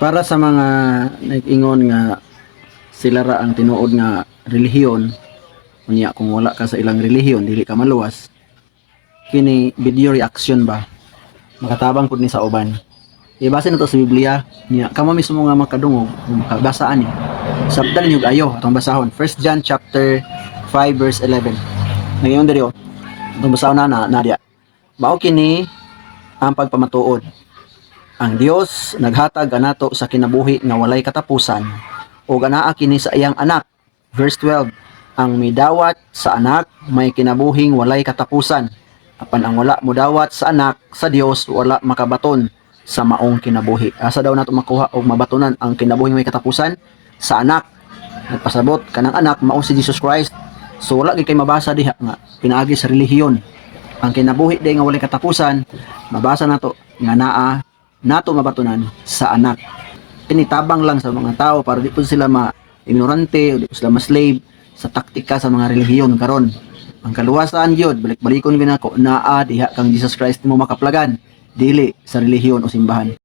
Para sa mga nag-ingon nga sila ra ang tinuod nga relihiyon, unya kung wala ka sa ilang relihiyon dili ka maluwas, kini video reaction ba makatabang pud ni sa uban. Ibase na to sa Biblia niya kamo mismo nga makadungog kung makabasaan niya. Sabdan niyo ayo atong basahon. First John chapter 5 verse 11. Ngayon diri atong basahon na Nadia. Mao kini ang pagpamatuod. Ang Dios naghatag kanato sa kinabuhi nga walay katapusan ug anaa kini sa iyang anak. Verse 12. Ang midawat sa anak may kinabuhing walay katapusan. Apan ang wala modawat sa anak sa Dios wala makabaton sa maong kinabuhi. Asa daw nato makuha og mabatunan ang kinabuhing may katapusan? Sa anak. Nagpasabot kanang anak mao si Jesus Christ. So wala gid kay mabasa diha nga pinaagi sa relihiyon. Ang kinabuhi day nga walay katapusan, mabasa nato nga naa nato mabatunan sa anak. Initabang lang sa mga tao para di po sila ignorante o di po sila ma-slave sa taktika sa mga relihiyon karon. Ang kaluwasan gyud balik-balikon ginako naa diha kang Jesus Christ mo makaplagan dili sa relihiyon o simbahan.